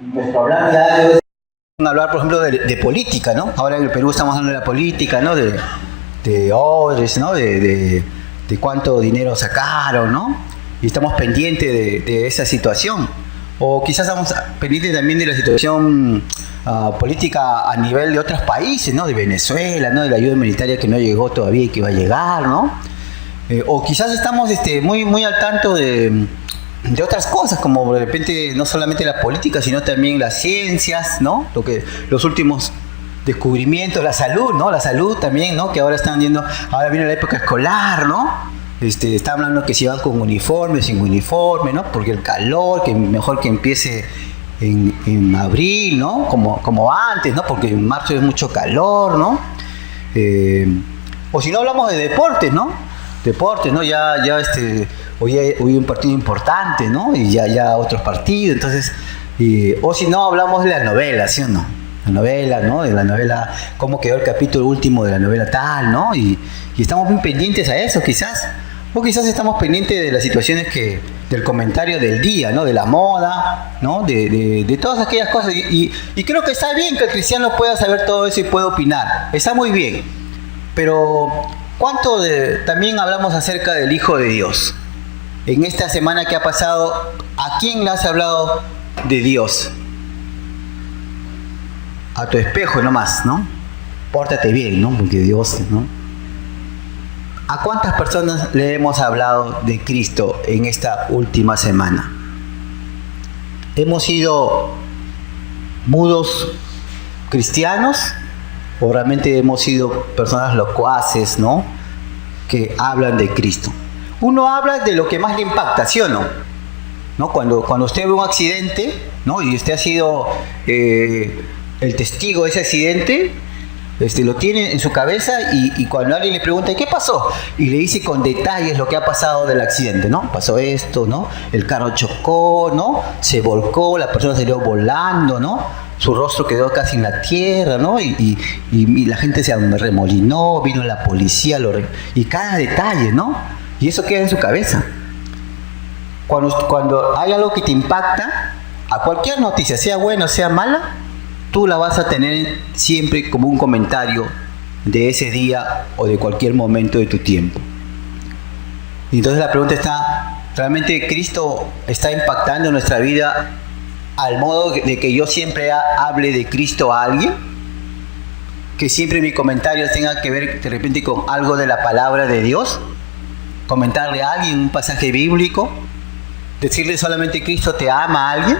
Nuestro hablar diario es hablar, por ejemplo, de política, ¿no? Ahora en el Perú estamos hablando de la política, ¿no? De odres, ¿no? De cuánto dinero sacaron, ¿no? Y estamos pendientes de esa situación. O quizás estamos pendientes también de la situación política a nivel de otros países, ¿no? De Venezuela, ¿no? De la ayuda humanitaria que no llegó todavía y que va a llegar, ¿no? O quizás estamos muy al tanto de otras cosas, como de repente no solamente la política, sino también las ciencias, ¿no? Los últimos descubrimientos, la salud, ¿no? La salud también, ¿no? Que ahora ahora viene la época escolar, ¿no? Está hablando que si van con uniforme, sin uniforme, ¿no? Porque el calor, que mejor que empiece en abril, ¿no? Como antes, ¿no? Porque en marzo es mucho calor, ¿no? O si no hablamos de deportes, ¿no? Deportes, ¿no? Hoy hay un partido importante, ¿no? Y ya otros partidos, entonces... o si no hablamos de la novela, ¿sí o no? La novela, ¿no? De la novela, cómo quedó el capítulo último de la novela tal, ¿no? Y estamos muy pendientes a eso, quizás. O quizás estamos pendientes de las situaciones del comentario del día, ¿no? De la moda, ¿no? De todas aquellas cosas. Y creo que está bien que el cristiano pueda saber todo eso y pueda opinar. Está muy bien. Pero, también hablamos acerca del Hijo de Dios? En esta semana que ha pasado, ¿a quién le has hablado de Dios? A tu espejo nomás, ¿no? Pórtate bien, ¿no? Porque Dios, ¿no? ¿A cuántas personas le hemos hablado de Cristo en esta última semana? ¿Hemos sido mudos cristianos? ¿O realmente hemos sido personas locuaces, ¿no? Que hablan de Cristo. Uno habla de lo que más le impacta, ¿sí o no? ¿No? Cuando usted ve un accidente, ¿no? Y usted ha sido el testigo de ese accidente, lo tiene en su cabeza y cuando alguien le pregunta ¿qué pasó? Y le dice con detalles lo que ha pasado del accidente, ¿no? Pasó esto, ¿no? El carro chocó, ¿no? Se volcó, la persona salió volando, ¿no? Su rostro quedó casi en la tierra, ¿no? Y la gente se remolinó, vino la policía, y cada detalle, ¿no? Y eso queda en su cabeza. Cuando hay algo que te impacta, a cualquier noticia, sea buena o sea mala, tú la vas a tener siempre como un comentario de ese día o de cualquier momento de tu tiempo. Y entonces la pregunta está, ¿realmente Cristo está impactando nuestra vida al modo de que yo siempre hable de Cristo a alguien? Que siempre mi comentario tenga que ver de repente con algo de la palabra de Dios. Comentarle a alguien un pasaje bíblico. Decirle solamente Cristo te ama a alguien.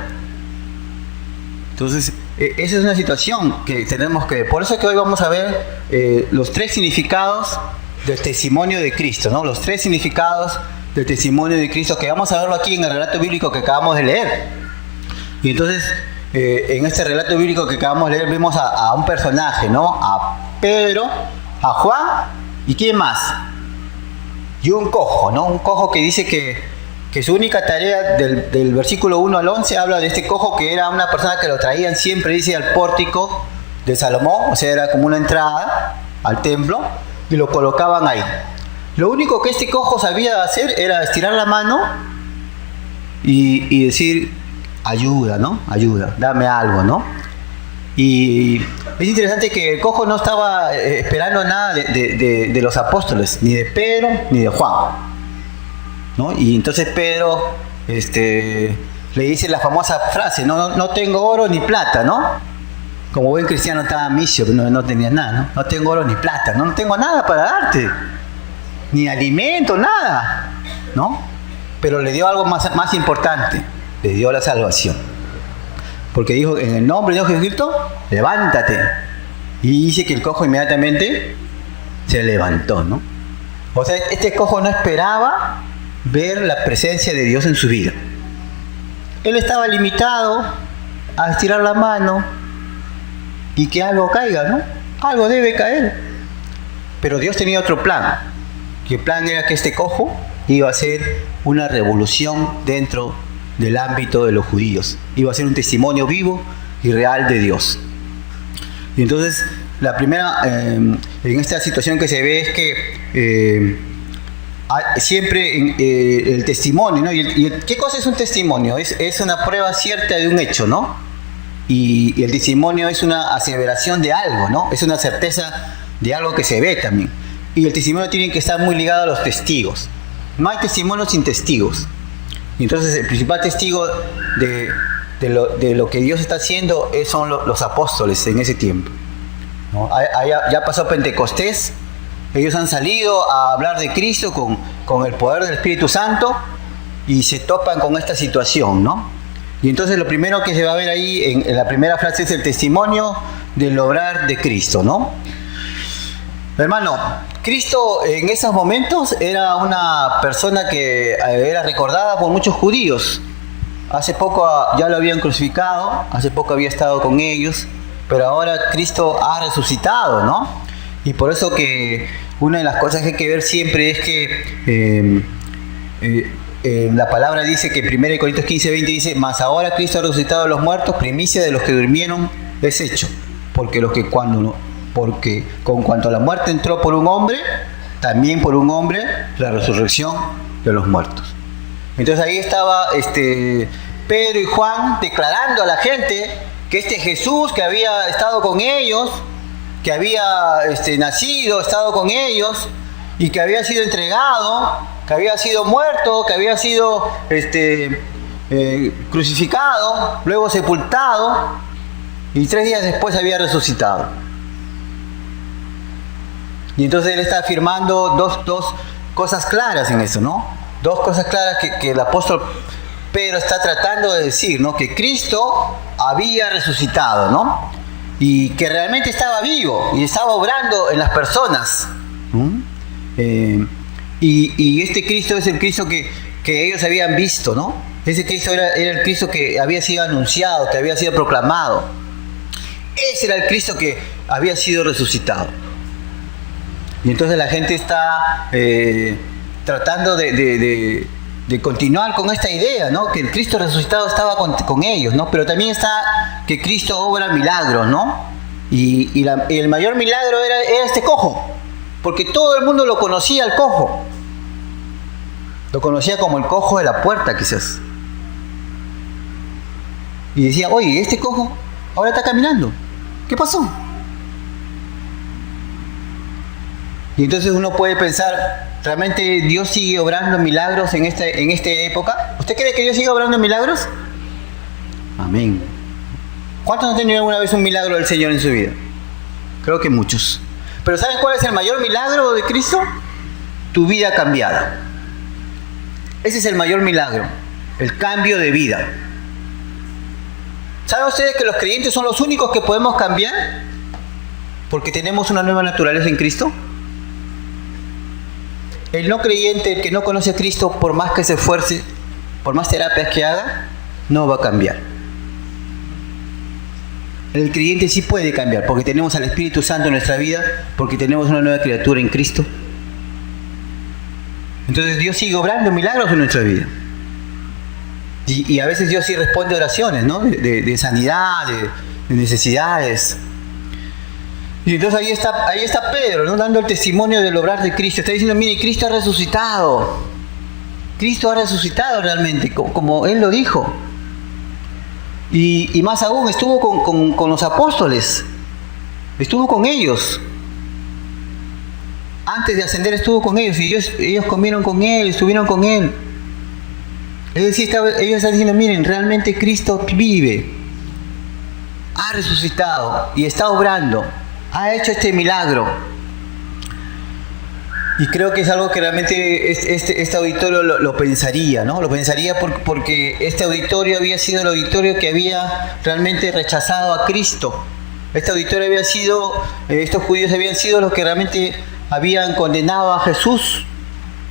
Entonces, esa es una situación que tenemos que... Por eso que hoy vamos a ver los 3 significados del testimonio de Cristo, ¿no? Los 3 significados del testimonio de Cristo, que vamos a verlo aquí en el relato bíblico que acabamos de leer. Y entonces, en este relato bíblico que acabamos de leer, vemos a un personaje, ¿no? A Pedro, a Juan, ¿y quién más? Y un cojo, ¿no? Un cojo que dice que su única tarea del versículo 1 al 11 habla de este cojo que era una persona que lo traían siempre, dice, al pórtico de Salomón, o sea, era como una entrada al templo, y lo colocaban ahí. Lo único que este cojo sabía hacer era estirar la mano y decir, ayuda, ¿no? Ayuda, dame algo, ¿no? Y es interesante que el cojo no estaba esperando nada de los apóstoles, ni de Pedro, ni de Juan, ¿no? Y entonces Pedro le dice la famosa frase, no tengo oro ni plata, ¿no? Como buen cristiano estaba misio, pero no tenía nada, ¿no? No tengo oro ni plata, no tengo nada para darte, ni alimento, nada, ¿no? Pero le dio algo más importante, le dio la salvación. Porque dijo, en el nombre de Dios Jesucristo, levántate. Y dice que el cojo inmediatamente se levantó, ¿no? O sea, este cojo no esperaba ver la presencia de Dios en su vida. Él estaba limitado a estirar la mano y que algo caiga, ¿no? Algo debe caer. Pero Dios tenía otro plan. Y el plan era que este cojo iba a hacer una revolución dentro del ámbito de los judíos. Iba a ser un testimonio vivo y real de Dios. Y entonces, la primera, en esta situación que se ve es que siempre el testimonio, ¿no? ¿Qué cosa es un testimonio? Es una prueba cierta de un hecho, ¿no? y el testimonio es una aseveración de algo, ¿no? Es una certeza de algo que se ve también. Y el testimonio tiene que estar muy ligado a los testigos. No hay testimonio sin testigos. Y entonces el principal testigo de lo que Dios está haciendo son los apóstoles en ese tiempo, ¿no? Ya pasó Pentecostés, ellos han salido a hablar de Cristo con el poder del Espíritu Santo y se topan con esta situación, ¿no? Y entonces lo primero que se va a ver ahí en la primera frase es el testimonio del obrar de Cristo, ¿no? Hermano, Cristo en esos momentos era una persona que era recordada por muchos judíos. Hace poco ya lo habían crucificado, hace poco había estado con ellos, pero ahora Cristo ha resucitado, ¿no? Y por eso que una de las cosas que hay que ver siempre es que la palabra dice que en 1 Corintios 15:20 dice: mas ahora Cristo ha resucitado de los muertos, primicia de los que durmieron es hecho, porque con cuanto la muerte entró por un hombre, también por un hombre la resurrección de los muertos. Entonces ahí estaba Pedro y Juan declarando a la gente que este Jesús que había estado con ellos, que había nacido, estado con ellos, y que había sido entregado, que había sido muerto, que había sido crucificado, luego sepultado, y 3 días después había resucitado. Y entonces él está afirmando dos cosas claras en eso, ¿no? Dos cosas claras que el apóstol Pedro está tratando de decir, ¿no? Que Cristo había resucitado, ¿no? Y que realmente estaba vivo y estaba obrando en las personas. Y este Cristo es el Cristo que ellos habían visto, ¿no? Ese Cristo era el Cristo que había sido anunciado, que había sido proclamado. Ese era el Cristo que había sido resucitado. Y entonces la gente está tratando de continuar con esta idea, ¿no? Que el Cristo resucitado estaba con ellos, ¿no? Pero también está que Cristo obra milagros, ¿no? Y el mayor milagro era este cojo, porque todo el mundo lo conocía al cojo. Lo conocía como el cojo de la puerta, quizás. Y decía: oye, este cojo ahora está caminando. ¿Qué pasó? Y entonces uno puede pensar, ¿realmente Dios sigue obrando milagros en esta época? ¿Usted cree que Dios sigue obrando milagros? Amén. ¿Cuántos han tenido alguna vez un milagro del Señor en su vida? Creo que muchos. Pero ¿saben cuál es el mayor milagro de Cristo? Tu vida cambiada. Ese es el mayor milagro, el cambio de vida. ¿Saben ustedes que los creyentes son los únicos que podemos cambiar? Porque tenemos una nueva naturaleza en Cristo. El no creyente, el que no conoce a Cristo, por más que se esfuerce, por más terapias que haga, no va a cambiar. El creyente sí puede cambiar, porque tenemos al Espíritu Santo en nuestra vida, porque tenemos una nueva criatura en Cristo. Entonces Dios sigue obrando milagros en nuestra vida. Y a veces Dios sí responde oraciones, ¿no? De sanidad, de necesidades. Y entonces ahí está Pedro, ¿no? Dando el testimonio del obrar de Cristo. Está diciendo: mire, Cristo ha resucitado. Cristo ha resucitado realmente, como Él lo dijo. Y más aún, estuvo con los apóstoles. Estuvo con ellos. Antes de ascender estuvo con ellos. Y ellos comieron con Él, estuvieron con Él. Es decir, ellos están diciendo: miren, realmente Cristo vive. Ha resucitado y está obrando. Ha hecho este milagro. Y creo que es algo que realmente este auditorio lo pensaría, ¿no? Lo pensaría porque este auditorio había sido el auditorio que había realmente rechazado a Cristo. Este auditorio había sido, estos judíos habían sido los que realmente habían condenado a Jesús.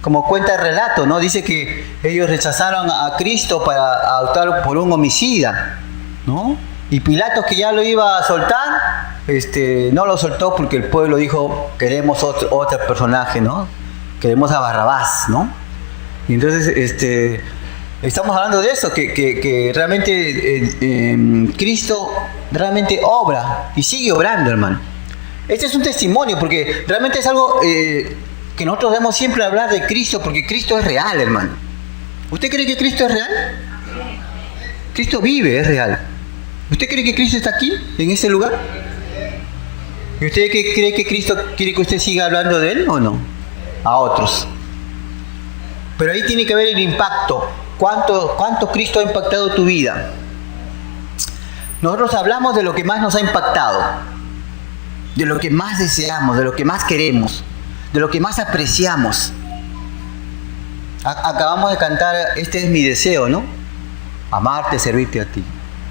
Como cuenta el relato, ¿no? Dice que ellos rechazaron a Cristo para optar por un homicida, ¿no? Y Pilatos, que ya lo iba a soltar, no lo soltó porque el pueblo dijo: queremos otro personaje, ¿no? Queremos a Barrabás, ¿no? Y entonces estamos hablando de eso, que realmente Cristo realmente obra y sigue obrando, hermano. Este es un testimonio, porque realmente es algo que nosotros debemos siempre hablar de Cristo, porque Cristo es real, hermano. ¿Usted cree que Cristo es real? Cristo vive, es real. ¿Usted cree que Cristo está aquí, en ese lugar? ¿Y usted cree que Cristo quiere que usted siga hablando de Él o no? A otros. Pero ahí tiene que ver el impacto. ¿Cuánto Cristo ha impactado tu vida? Nosotros hablamos de lo que más nos ha impactado, de lo que más deseamos, de lo que más queremos, de lo que más apreciamos. Acabamos de cantar Este es mi deseo, ¿no? Amarte, servirte a ti.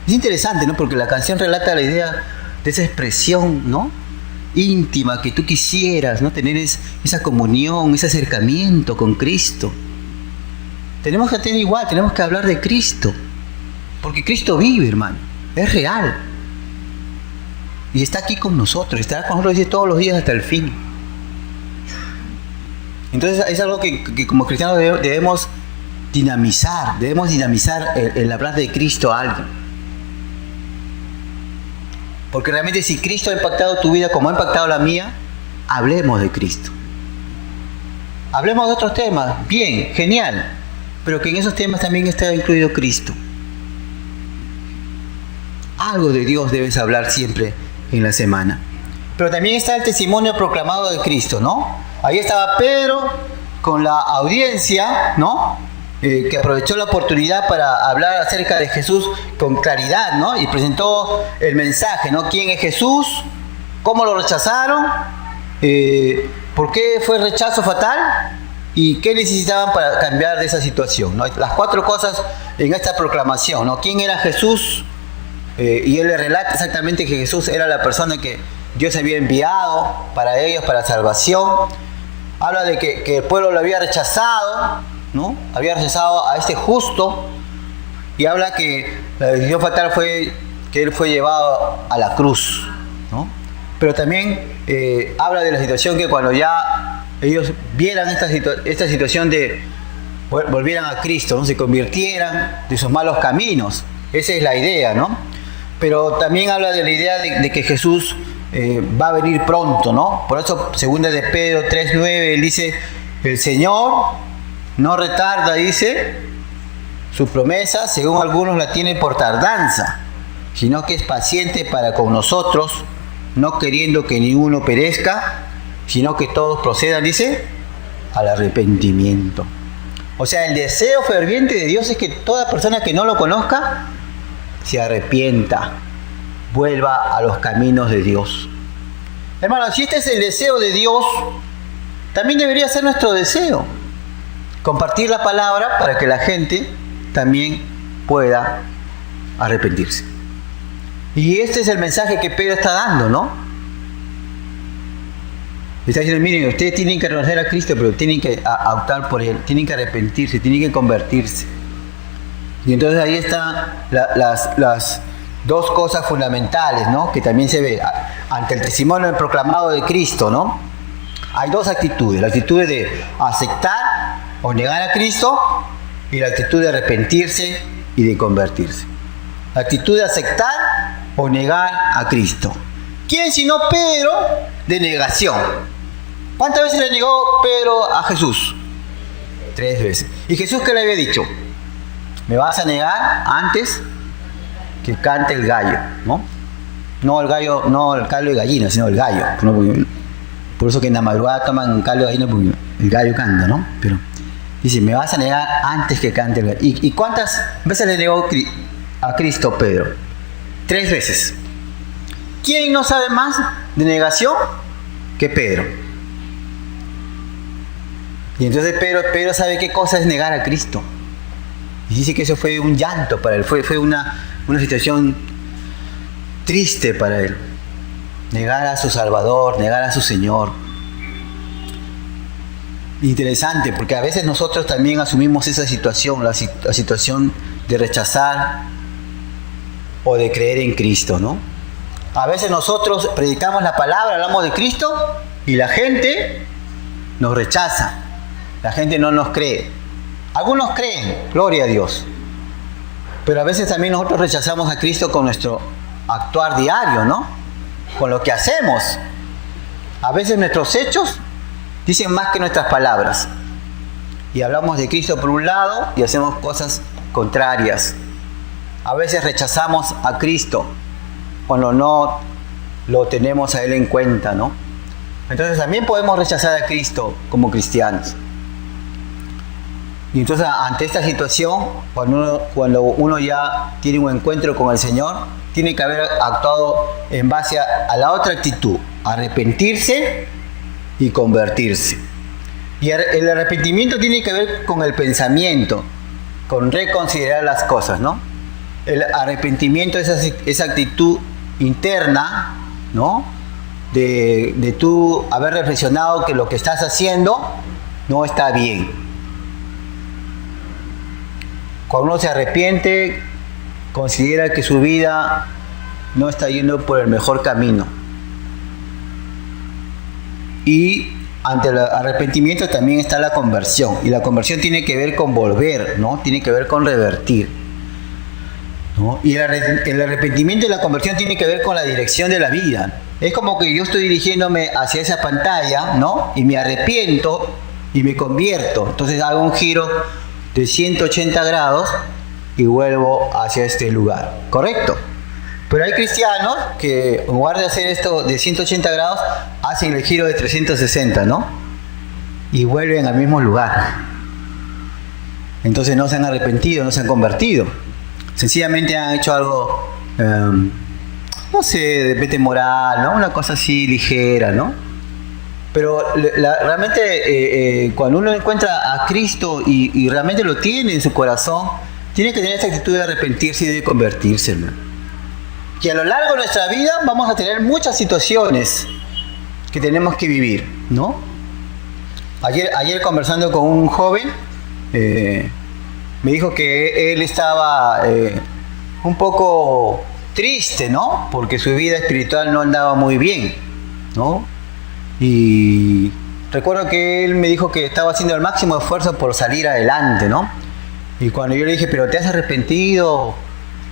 Es interesante, ¿no? Porque la canción relata la idea de esa expresión, ¿no? Íntima que tú quisieras, ¿no? Tener esa comunión, ese acercamiento con Cristo. Tenemos que tener igual, tenemos que hablar de Cristo. Porque Cristo vive, hermano. Es real. Y está aquí con nosotros. Estará con nosotros, dice, todos los días hasta el fin. Entonces es algo que como cristianos debemos dinamizar. Debemos dinamizar el hablar de Cristo a alguien. Porque realmente si Cristo ha impactado tu vida como ha impactado la mía, hablemos de Cristo. Hablemos de otros temas. Bien, genial. Pero que en esos temas también está incluido Cristo. Algo de Dios debes hablar siempre en la semana. Pero también está el testimonio proclamado de Cristo, ¿no? Ahí estaba Pedro con la audiencia, ¿no? Que aprovechó la oportunidad para hablar acerca de Jesús con claridad, ¿no? Y presentó el mensaje, ¿no? ¿Quién es Jesús? ¿Cómo lo rechazaron? ¿Por qué fue el rechazo fatal? ¿Y qué necesitaban para cambiar de esa situación, ¿no? Las 4 cosas en esta proclamación, ¿no? ¿Quién era Jesús? Y él le relata exactamente que Jesús era la persona que Dios había enviado para ellos, para salvación. Habla de que el pueblo lo había rechazado, ¿no? Había rechazado a este justo. Y habla que la decisión fatal fue que él fue llevado a la cruz, ¿no? Pero también habla de la situación que cuando ya ellos vieran esta situación de volvieran a Cristo, ¿no? Se convirtieran de sus malos caminos. Esa es la idea, ¿no? Pero también habla de la idea de que Jesús va a venir pronto, ¿no? Por eso, segunda de Pedro 3:9, él dice, el Señor no retarda, dice, su promesa, según algunos la tienen por tardanza, sino que es paciente para con nosotros, no queriendo que ninguno perezca, sino que todos procedan, dice, al arrepentimiento. O sea, el deseo ferviente de Dios es que toda persona que no lo conozca se arrepienta, vuelva a los caminos de Dios. Hermano, si este es el deseo de Dios, también debería ser nuestro deseo. Compartir la palabra para que la gente también pueda arrepentirse. Y este es el mensaje que Pedro está dando, ¿no? Está diciendo, miren, ustedes tienen que reconocer a Cristo, pero tienen que optar por Él, tienen que arrepentirse, tienen que convertirse. Y entonces ahí están las 2 cosas fundamentales, ¿no? Que también se ve ante el testimonio proclamado de Cristo, ¿no? Hay 2 actitudes, la actitud de aceptar o negar a Cristo y la actitud de arrepentirse y de convertirse. La actitud de aceptar o negar a Cristo. ¿Quién sino Pedro de negación? ¿Cuántas veces le negó Pedro a Jesús? 3 veces. ¿Y Jesús qué le había dicho? Me vas a negar antes que cante el gallo, ¿no? No el gallo, no el caldo de gallina, sino el gallo. Por eso que en la madrugada toman caldo de gallina porque el gallo canta, ¿no? Pero dice, me vas a negar antes que cante el gallo. ¿Y cuántas veces le negó a Cristo Pedro? 3 veces. ¿Quién no sabe más de negación que Pedro? Y entonces Pedro sabe qué cosa es negar a Cristo. Y dice que eso fue un llanto para él, fue una situación triste para él. Negar a su Salvador, negar a su Señor. Interesante, porque a veces nosotros también asumimos esa situación, la situación de rechazar o de creer en Cristo, ¿no? A veces nosotros predicamos la palabra, hablamos de Cristo y la gente nos rechaza. La gente no nos cree. Algunos creen, gloria a Dios. Pero a veces también nosotros rechazamos a Cristo con nuestro actuar diario, ¿no? Con lo que hacemos. A veces nuestros hechos dicen más que nuestras palabras. Y hablamos de Cristo por un lado y hacemos cosas contrarias. a veces rechazamos a Cristo cuando no lo tenemos a Él en cuenta, ¿no? Entonces también podemos rechazar a Cristo como cristianos. Y entonces ante esta situación, cuando uno ya tiene un encuentro con el Señor, tiene que haber actuado en base a la otra actitud, arrepentirse y convertirse. Y el arrepentimiento tiene que ver con el pensamiento, con reconsiderar las cosas, ¿no? El arrepentimiento es esa actitud interna, ¿no? De tú haber reflexionado que lo que estás haciendo no está bien. Cuando uno se arrepiente, considera que su vida no está yendo por el mejor camino. Y ante el arrepentimiento también está la conversión. Y la conversión tiene que ver con volver, ¿no? Tiene que ver con revertir, ¿no? Y el arrepentimiento y la conversión tiene que ver con la dirección de la vida. Es como que yo estoy dirigiéndome hacia esa pantalla, ¿no? Y me arrepiento y me convierto. Entonces hago un giro de 180 grados y vuelvo hacia este lugar, ¿correcto? Pero hay cristianos que en lugar de hacer esto de 180 grados, hacen el giro de 360, ¿no? Y vuelven al mismo lugar. Entonces no se han arrepentido, no se han convertido. Sencillamente han hecho algo, no sé, de repente moral, ¿no? Una cosa así ligera, ¿no? Pero realmente cuando uno encuentra a Cristo y realmente lo tiene en su corazón, tiene que tener esa actitud de arrepentirse y de convertirse, ¿no? Y a lo largo de nuestra vida vamos a tener muchas situaciones que tenemos que vivir, ¿no? Ayer conversando con un joven, me dijo que él estaba un poco triste, ¿no? Porque su vida espiritual no andaba muy bien, ¿no? Y recuerdo que él me dijo que estaba haciendo el máximo esfuerzo por salir adelante, ¿no? Y cuando yo le dije, ¿pero te has arrepentido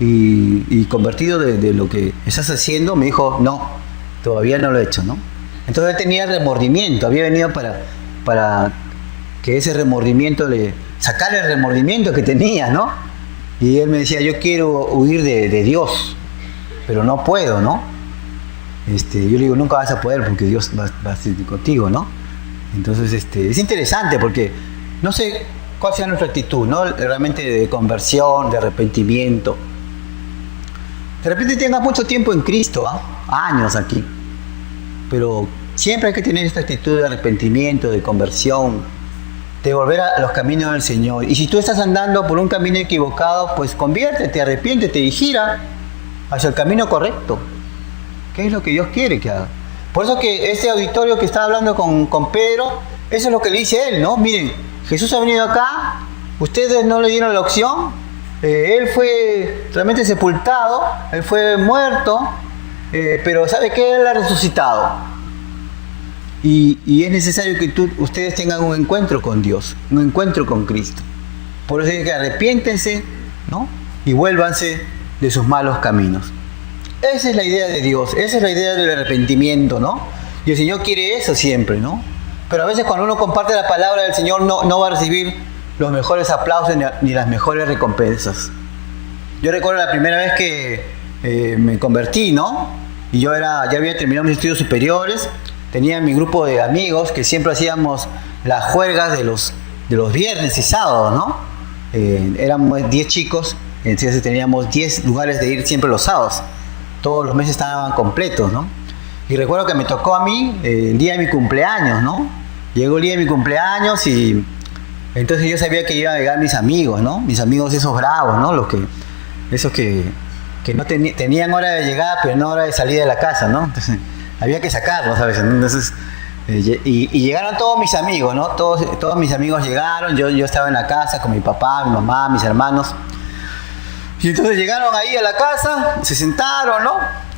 y convertido de lo que estás haciendo? Me dijo, no, todavía no lo he hecho, ¿no? Entonces él tenía remordimiento, había venido para que ese remordimiento sacarle el remordimiento que tenía, ¿no? Y él me decía, yo quiero huir de Dios, pero no puedo, ¿no? Yo le digo, nunca vas a poder porque Dios va a estar contigo, ¿no? Entonces es interesante porque no sé cuál sea nuestra actitud, ¿no? Realmente de conversión, de arrepentimiento. De repente tengas mucho tiempo en Cristo, ¿eh? Años aquí, pero siempre hay que tener esta actitud de arrepentimiento, de conversión, de volver a los caminos del Señor. Y si tú estás andando por un camino equivocado, pues conviértete, arrepiéntete y gira hacia el camino correcto. ¿Qué es lo que Dios quiere que haga? Por eso que este auditorio que estaba hablando con Pedro, eso es lo que le dice él, ¿no? Miren, Jesús ha venido acá, ustedes no le dieron la opción, él fue realmente sepultado, él fue muerto, pero ¿sabe qué? Él ha resucitado. Y es necesario que ustedes tengan un encuentro con Dios, un encuentro con Cristo. Por eso es que arrepiéntense, ¿no? Y vuélvanse de sus malos caminos. Esa es la idea de Dios, esa es la idea del arrepentimiento, ¿no? Y el Señor quiere eso siempre, ¿no? Pero a veces cuando uno comparte la palabra del Señor no va a recibir los mejores aplausos ni las mejores recompensas. Yo recuerdo la primera vez que me convertí, ¿no? Y ya había terminado mis estudios superiores, tenía mi grupo de amigos que siempre hacíamos las juergas de los viernes y sábados, ¿no? Éramos 10 chicos, entonces teníamos 10 lugares de ir siempre los sábados. Todos los meses estaban completos, ¿no? Y recuerdo que me tocó a mí el día de mi cumpleaños, ¿no? Llegó el día de mi cumpleaños y entonces yo sabía que iban a llegar mis amigos, ¿no? Mis amigos esos bravos, ¿no? Esos que no tenían hora de llegar, pero no hora de salir de la casa, ¿no? Entonces había que sacarlos, ¿sabes? Entonces, y llegaron todos mis amigos, ¿no? Todos mis amigos llegaron, yo estaba en la casa con mi papá, mi mamá, mis hermanos. Y entonces llegaron ahí a la casa, se sentaron, ¿no?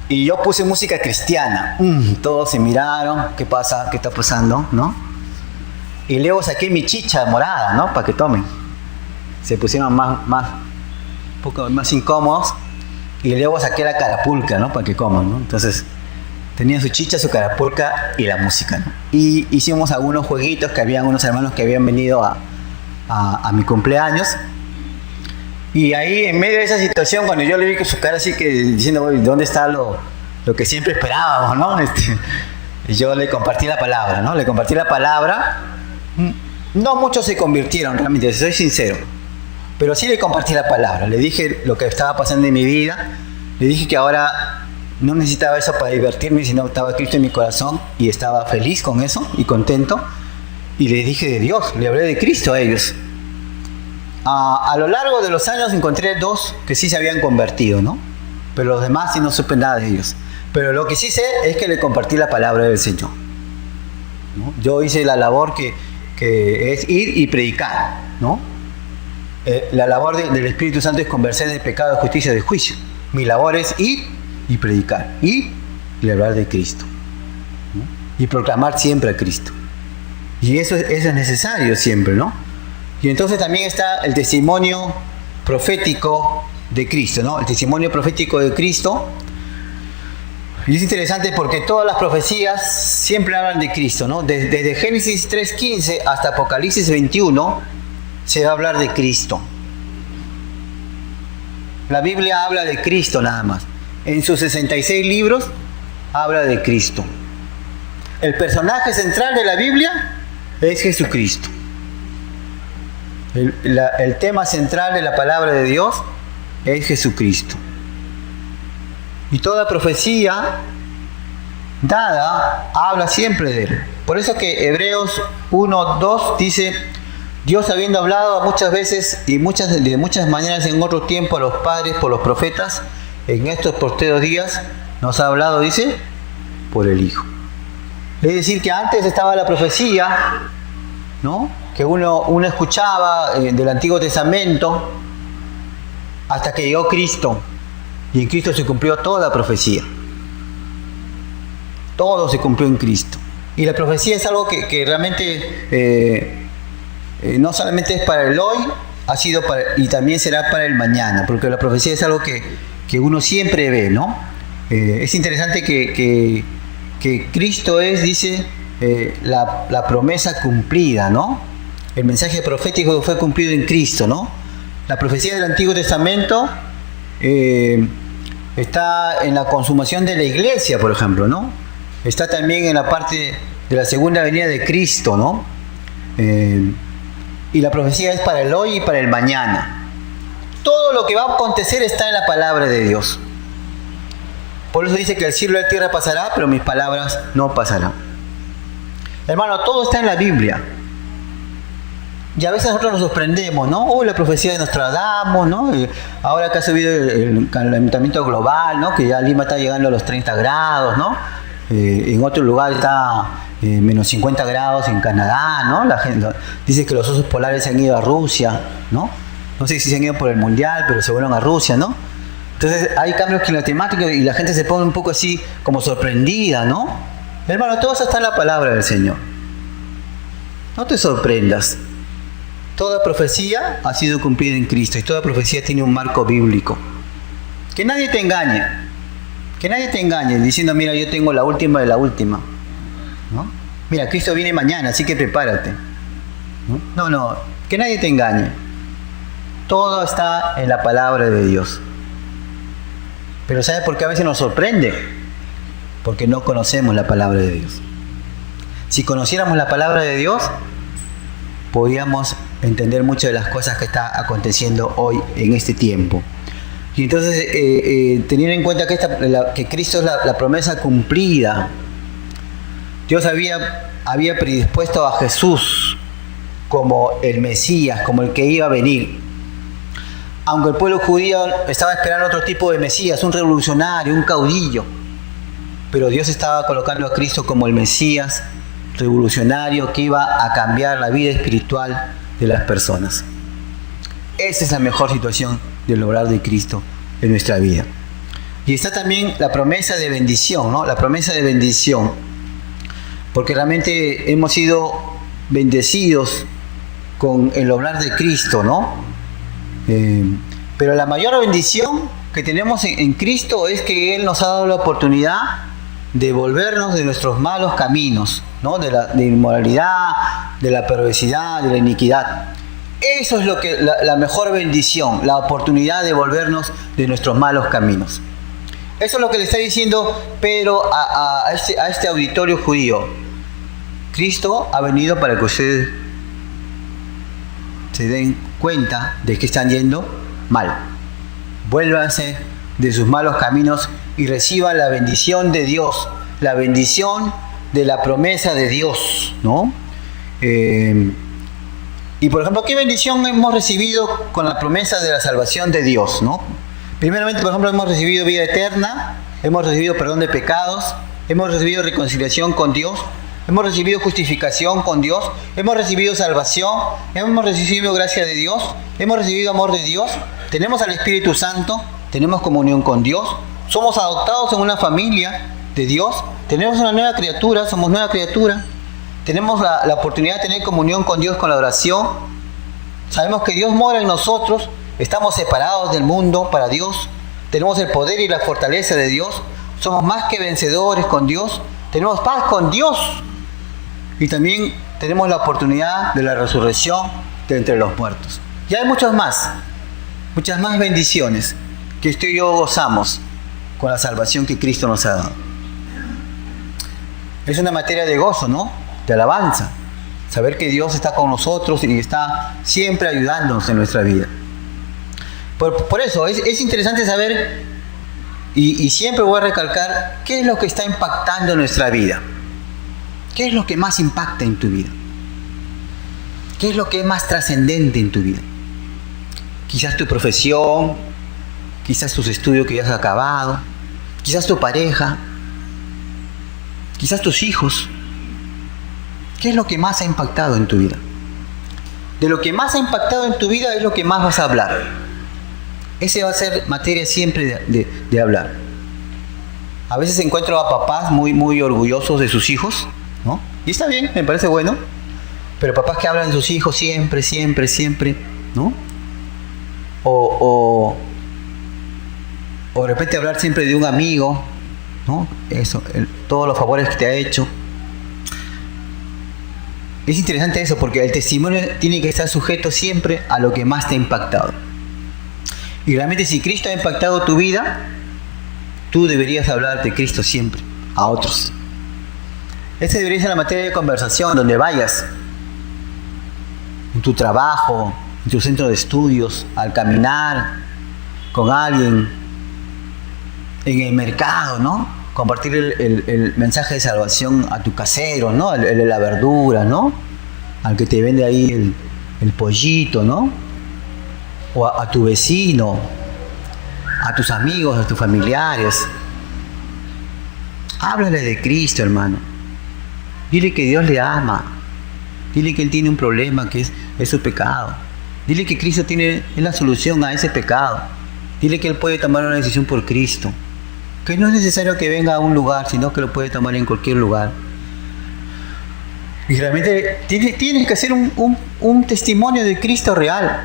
Y yo puse música cristiana. Todos se miraron, ¿qué pasa? ¿Qué está pasando? ¿No? Y luego saqué mi chicha morada, ¿no? Para que tomen. Se pusieron un poco más incómodos. Y luego saqué la carapulca, ¿no? Para que coman, ¿no? Entonces, tenían su chicha, su carapulca y la música, ¿no? Y hicimos algunos jueguitos que habían unos hermanos que habían venido a mi cumpleaños. Y ahí, en medio de esa situación, cuando yo le vi que su cara así que diciendo, ¿dónde está lo que siempre esperábamos, ¿no? Y yo le compartí la palabra, ¿no? Le compartí la palabra. No muchos se convirtieron, realmente, soy sincero. Pero sí le compartí la palabra. Le dije lo que estaba pasando en mi vida. Le dije que ahora no necesitaba eso para divertirme, sino estaba Cristo en mi corazón y estaba feliz con eso y contento. Y les dije de Dios, le hablé de Cristo a ellos. A lo largo de los años encontré 2 que sí se habían convertido, ¿no? Pero los demás sí no supe nada de ellos. Pero lo que sí sé es que le compartí la palabra del Señor, ¿no? Yo hice la labor que es ir y predicar, ¿no? La labor del Espíritu Santo es convencer de pecado, de justicia, de juicio. Mi labor es ir y predicar, ir y hablar de Cristo, ¿no? Y proclamar siempre a Cristo. Y eso es necesario siempre, ¿no? Y entonces también está el testimonio profético de Cristo, ¿no? El testimonio profético de Cristo. Y es interesante porque todas las profecías siempre hablan de Cristo, ¿no? Desde Génesis 3:15 hasta Apocalipsis 21 se va a hablar de Cristo. La Biblia habla de Cristo nada más. En sus 66 libros habla de Cristo. El personaje central de la Biblia es Jesucristo. El tema central de la palabra de Dios es Jesucristo. Y toda profecía dada habla siempre de Él. Por eso que Hebreos 1:2 dice, Dios habiendo hablado muchas veces y de muchas maneras en otro tiempo a los padres por los profetas, en estos postreros días nos ha hablado, dice, por el Hijo. Es decir, que antes estaba la profecía, ¿no? Que uno escuchaba del Antiguo Testamento hasta que llegó Cristo. Y en Cristo se cumplió toda la profecía. Todo se cumplió en Cristo. Y la profecía es algo que realmente no solamente es para el hoy, y también será para el mañana. Porque la profecía es algo que uno siempre ve, ¿no? Es interesante que Cristo es, dice, la promesa cumplida, ¿no? El mensaje profético fue cumplido en Cristo, ¿no? La profecía del Antiguo Testamento está en la consumación de la iglesia, por ejemplo, ¿no? Está también en la parte de la segunda venida de Cristo, ¿no? Y la profecía es para el hoy y para el mañana. Todo lo que va a acontecer está en la palabra de Dios. Por eso dice que el cielo y la tierra pasará, pero mis palabras no pasarán. Hermano, todo está en la Biblia. Y a veces nosotros nos sorprendemos, ¿no? La profecía de Nostradamus, ¿no? Ahora que ha subido el calentamiento global, ¿no? Que ya Lima está llegando a los 30 grados, ¿no? En otro lugar está menos 50 grados en Canadá, ¿no? La gente dice que los osos polares se han ido a Rusia, ¿no? No sé si se han ido por el mundial, pero se fueron a Rusia, ¿no? Entonces hay cambios climáticos y la gente se pone un poco así como sorprendida, ¿no? Hermano, todo eso está en la palabra del Señor. No te sorprendas. Toda profecía ha sido cumplida en Cristo y toda profecía tiene un marco bíblico. Que nadie te engañe. Que nadie te engañe diciendo, mira, yo tengo la última de la última, ¿no? Mira, Cristo viene mañana, así que prepárate. No, que nadie te engañe. Todo está en la palabra de Dios. Pero ¿sabes por qué a veces nos sorprende? Porque no conocemos la palabra de Dios. Si conociéramos la palabra de Dios, podríamos entender muchas de las cosas que está aconteciendo hoy en este tiempo. Y entonces, teniendo en cuenta que Cristo es la promesa cumplida, Dios había predispuesto a Jesús como el Mesías, como el que iba a venir. Aunque el pueblo judío estaba esperando otro tipo de Mesías, un revolucionario, un caudillo, pero Dios estaba colocando a Cristo como el Mesías revolucionario que iba a cambiar la vida espiritual de las personas. Esa es la mejor situación del obrar de Cristo en nuestra vida. Y está también la promesa de bendición, ¿no? La promesa de bendición, porque realmente hemos sido bendecidos con el obrar de Cristo, ¿no? Pero la mayor bendición que tenemos en Cristo es que Él nos ha dado la oportunidad de volvernos de nuestros malos caminos, ¿no? De inmoralidad, de la perversidad, de la iniquidad. Eso es lo que la mejor bendición, la oportunidad de volvernos de nuestros malos caminos. Eso es lo que le está diciendo Pedro a este auditorio judío. Cristo ha venido para que ustedes se den cuenta de que están yendo mal. Vuélvanse de sus malos caminos y reciban la bendición de Dios, la bendición de la promesa de Dios, ¿no? Y por ejemplo, ¿qué bendición hemos recibido con la promesa de la salvación de Dios, ¿no? Primeramente, por ejemplo, hemos recibido vida eterna, hemos recibido perdón de pecados, hemos recibido reconciliación con Dios, hemos recibido justificación con Dios, hemos recibido salvación, hemos recibido gracia de Dios, hemos recibido amor de Dios, tenemos al Espíritu Santo, tenemos comunión con Dios, somos adoptados en una familia de Dios, tenemos una nueva criatura, somos nueva criatura, tenemos la oportunidad de tener comunión con Dios con la oración, sabemos que Dios mora en nosotros, estamos separados del mundo para Dios, tenemos el poder y la fortaleza de Dios, somos más que vencedores con Dios, tenemos paz con Dios y también tenemos la oportunidad de la resurrección de entre los muertos. Y hay muchas más bendiciones que usted y yo gozamos con la salvación que Cristo nos ha dado. Es una materia de gozo, ¿no? De alabanza, saber que Dios está con nosotros y está siempre ayudándonos en nuestra vida. Por eso es interesante saber, y siempre voy a recalcar, qué es lo que está impactando en nuestra vida. ¿Qué es lo que más impacta en tu vida? ¿Qué es lo que es más trascendente en tu vida? Quizás tu profesión, quizás tus estudios que ya has acabado, quizás tu pareja, quizás tus hijos. ¿Qué es lo que más ha impactado en tu vida? De lo que más ha impactado en tu vida es lo que más vas a hablar. Ese va a ser materia siempre de hablar. A veces encuentro a papás muy orgullosos de sus hijos, ¿no? Y está bien, me parece bueno. Pero papás que hablan de sus hijos siempre, ¿no? O de repente hablar siempre de un amigo, ¿no? Eso, todos los favores que te ha hecho. Es interesante eso, porque el testimonio tiene que estar sujeto siempre a lo que más te ha impactado. Y realmente si Cristo ha impactado tu vida, tú deberías hablar de Cristo siempre a otros. Esa debería ser la materia de conversación donde vayas. En tu trabajo, en tu centro de estudios, al caminar con alguien, en el mercado, ¿no? Compartir el mensaje de salvación a tu casero, ¿no? El de la verdura, ¿no? Al que te vende ahí el pollito, ¿no? O a tu vecino, a tus amigos, a tus familiares. Háblale de Cristo, hermano. Dile que Dios le ama. Dile que Él tiene un problema que es su pecado. Dile que Cristo es la solución a ese pecado. Dile que Él puede tomar una decisión por Cristo. Que no es necesario que venga a un lugar, sino que lo puede tomar en cualquier lugar. Y realmente tienes que hacer un testimonio de Cristo real.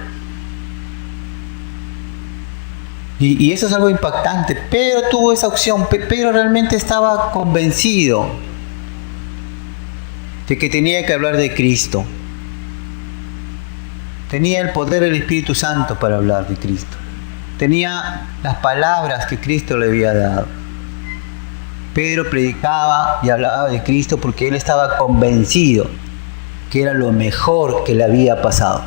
Y eso es algo impactante. Pedro tuvo esa opción. Pedro realmente estaba convencido de que tenía que hablar de Cristo. Tenía el poder del Espíritu Santo para hablar de Cristo. Tenía las palabras que Cristo le había dado. Pedro predicaba y hablaba de Cristo porque él estaba convencido que era lo mejor que le había pasado.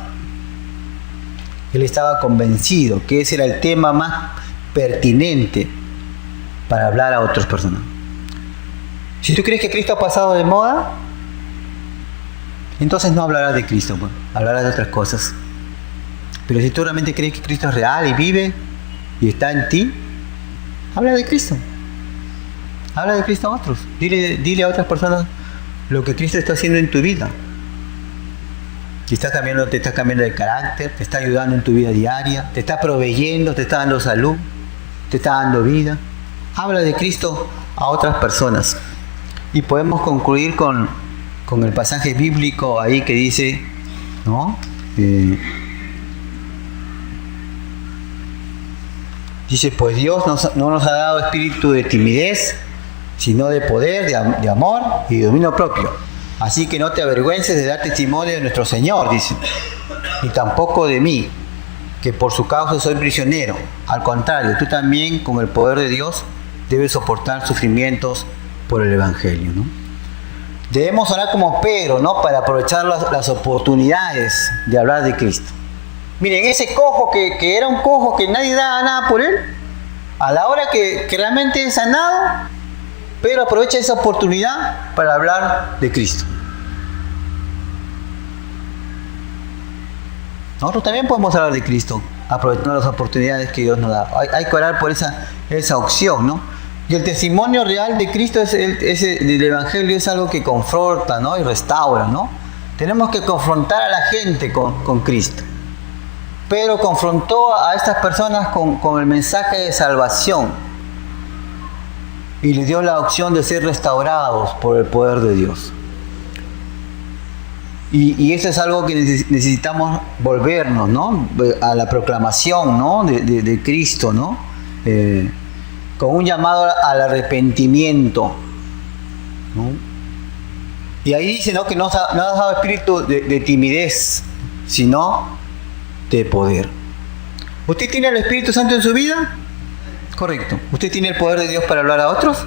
Él estaba convencido que ese era el tema más pertinente para hablar a otras personas. Si tú crees que Cristo ha pasado de moda, entonces no hablarás de Cristo, pues, hablarás de otras cosas. Pero si tú realmente crees que Cristo es real y vive y está en ti, habla de Cristo. Habla de Cristo a otros. Dile a otras personas lo que Cristo está haciendo en tu vida. Te está cambiando de carácter, te está ayudando en tu vida diaria, te está proveyendo, te está dando salud, te está dando vida. Habla de Cristo a otras personas. Y podemos concluir con el pasaje bíblico ahí que dice, ¿no? Dice, pues Dios no nos ha dado espíritu de timidez, sino de poder, de amor y de dominio propio. Así que no te avergüences de dar testimonio de nuestro Señor, dice, ni tampoco de mí, que por su causa soy prisionero. Al contrario, tú también, con el poder de Dios, debes soportar sufrimientos por el Evangelio, ¿no? Debemos orar como Pedro, ¿no? Para aprovechar las oportunidades de hablar de Cristo. Miren, ese cojo que era un cojo que nadie daba nada por él, a la hora que realmente es sanado, Pedro aprovecha esa oportunidad para hablar de Cristo. Nosotros también podemos hablar de Cristo, aprovechando las oportunidades que Dios nos da. Hay que orar por esa opción, ¿no? Y el testimonio real de Cristo del Evangelio es algo que confronta, ¿no? Y restaura, ¿no? Tenemos que confrontar a la gente con Cristo. Pedro confrontó a estas personas con el mensaje de salvación y les dio la opción de ser restaurados por el poder de Dios. Y eso es algo que necesitamos volvernos, ¿no? A la proclamación, ¿no? de Cristo, ¿no? Con un llamado al arrepentimiento, ¿no? Y ahí dice, ¿no? Que no ha dado espíritu de timidez, sino de poder. ¿Usted tiene el Espíritu Santo en su vida? Correcto. ¿Usted tiene el poder de Dios para hablar a otros?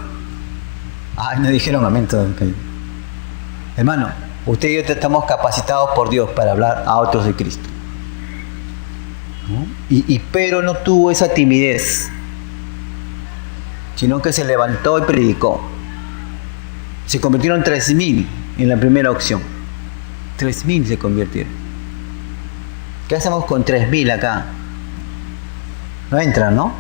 Ay, me dijeron amén. Hermano, usted y yo estamos capacitados por Dios para hablar a otros de Cristo, ¿no? Y Pedro no tuvo esa timidez, sino que se levantó y predicó. Se convirtieron 3.000 en la primera opción. 3.000 se convirtieron. ¿Qué hacemos con 3.000 acá? No entran, ¿no?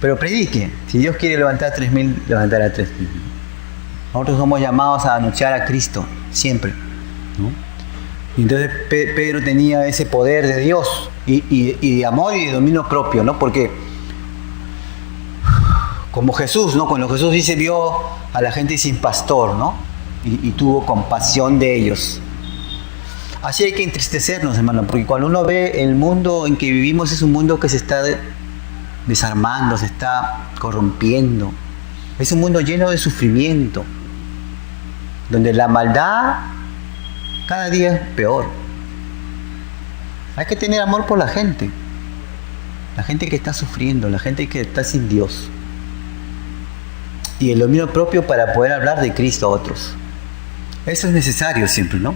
Pero predique. Si Dios quiere levantar 3.000, levantará 3.000. Nosotros somos llamados a anunciar a Cristo siempre, ¿no? Y entonces Pedro tenía ese poder de Dios y de amor y de dominio propio, ¿no? Porque como Jesús, ¿no? Cuando Jesús dice, vio a la gente sin pastor, ¿no? Y tuvo compasión de ellos. Así hay que entristecernos, hermano, porque cuando uno ve el mundo en que vivimos es un mundo que se está desarmando, se está corrompiendo. Es un mundo lleno de sufrimiento, donde la maldad cada día es peor. Hay que tener amor por la gente que está sufriendo, la gente que está sin Dios. Y el dominio propio para poder hablar de Cristo a otros. Eso es necesario siempre, ¿no?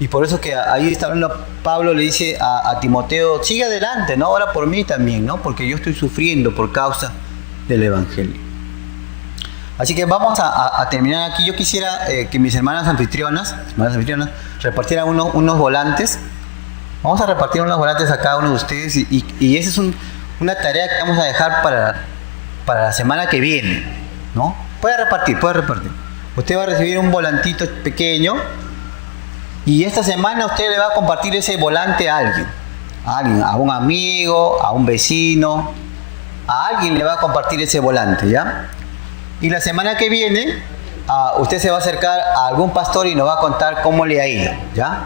Y por eso que ahí está hablando Pablo, le dice a Timoteo, sigue adelante, ¿no? Ora por mí también, ¿no? Porque yo estoy sufriendo por causa del Evangelio. Así que vamos a terminar aquí. Yo quisiera que mis hermanas anfitrionas repartieran unos volantes. Vamos a repartir unos volantes a cada uno de ustedes y esa es una tarea que vamos a dejar para la semana que viene, ¿no? Puede repartir. Usted va a recibir un volantito pequeño y esta semana usted le va a compartir ese volante a alguien, a un amigo, a un vecino, a alguien le va a compartir ese volante, ¿ya? Y la semana que viene usted se va a acercar a algún pastor y nos va a contar cómo le ha ido, ¿ya?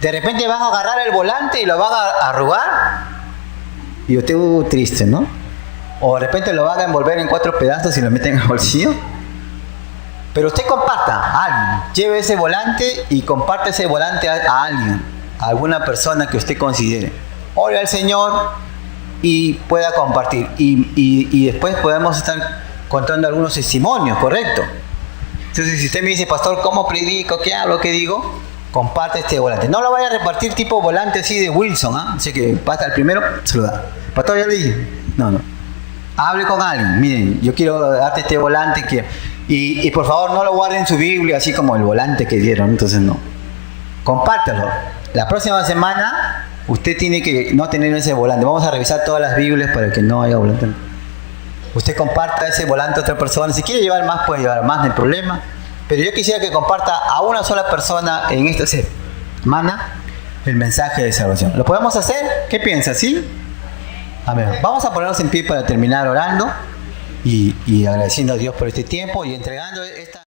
De repente van a agarrar el volante y lo van a arrugar y usted triste, ¿no? O de repente lo van a envolver en 4 pedazos y lo meten en el bolsillo. Pero usted comparta a alguien, lleve ese volante y comparte ese volante a alguien, a alguna persona que usted considere. Ore al Señor y pueda compartir. Y después podemos estar contando algunos testimonios, ¿correcto? Entonces, si usted me dice, pastor, ¿cómo predico? ¿Qué hablo? ¿Qué digo? Comparte este volante. No lo vaya a repartir tipo volante así de Wilson, ¿ah? Así que pasa el primero, se lo da. Pastor, ya le dije. No. Hable con alguien. Miren, yo quiero darte este volante. Y por favor, no lo guarden en su Biblia, así como el volante que dieron. Entonces, no. Compártelo. La próxima semana, usted tiene que no tener ese volante. Vamos a revisar todas las Biblias para que no haya volante. Usted comparta ese volante a otra persona. Si quiere llevar más, puede llevar más, no hay problema. Pero yo quisiera que comparta a una sola persona en esta semana el mensaje de salvación. ¿Lo podemos hacer? ¿Qué piensa? ¿Sí? Amén. Vamos a ponernos en pie para terminar orando y agradeciendo a Dios por este tiempo y entregando esta...